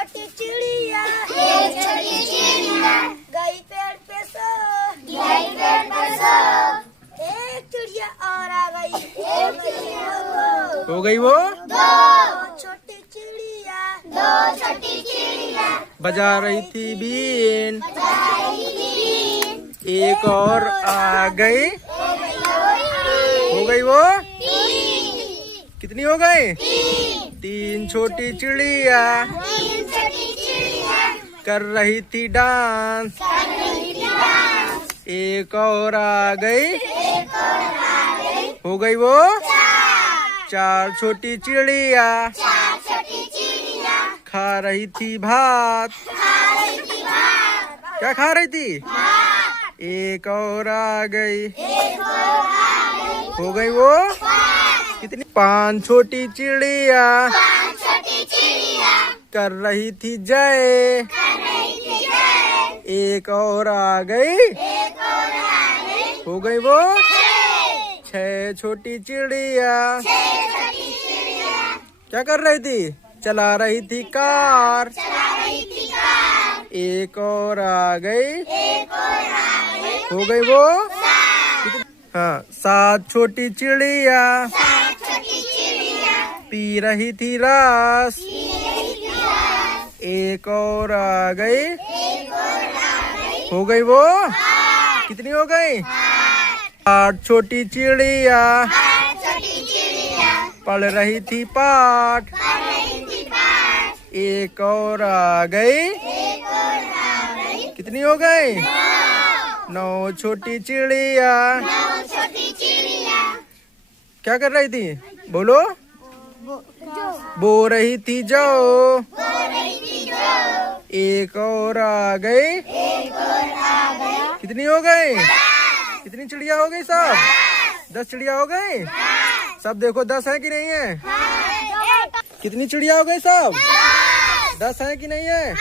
छोटी चिड़िया गई पेड़ पे सो एक चिड़िया और आ गई हो गई वो छोटी चिड़िया बजा रही थी बीन, एक और आ गई। हो गई वो कितनी हो गई? 3 छोटी चिड़िया कर रही थी डांस, एक और आ गई। हो गई वो 4 छोटी चिड़िया खा रही थी भात। क्या खा रही थी? एक और आ गई। हो गई वो कितनी? 5 छोटी चिड़िया कर रही थी जय, एक और आ गई। हो गई वो 6 छोटी चिड़िया क्या कर रही थी? चला रही थी कार, एक और आ गई। हो गई वो हाँ 7 छोटी चिड़िया पी रही थी रस, एक और आ गई। हो गई वो कितनी हो गई? 8 छोटी चिड़िया पढ़ रही थी पाठ, एक और आ गई। कितनी हो गई? 9 छोटी चिड़िया क्या कर रही थी? बोलो। बो रही थी जो, एक और आ गई। कितनी हो गई? कितनी चिड़िया हो गई? सब 10 चिड़िया हो गई। सब देखो 10 है कि नहीं है? कितनी चिड़िया हो गई? सब 10 है कि नहीं है?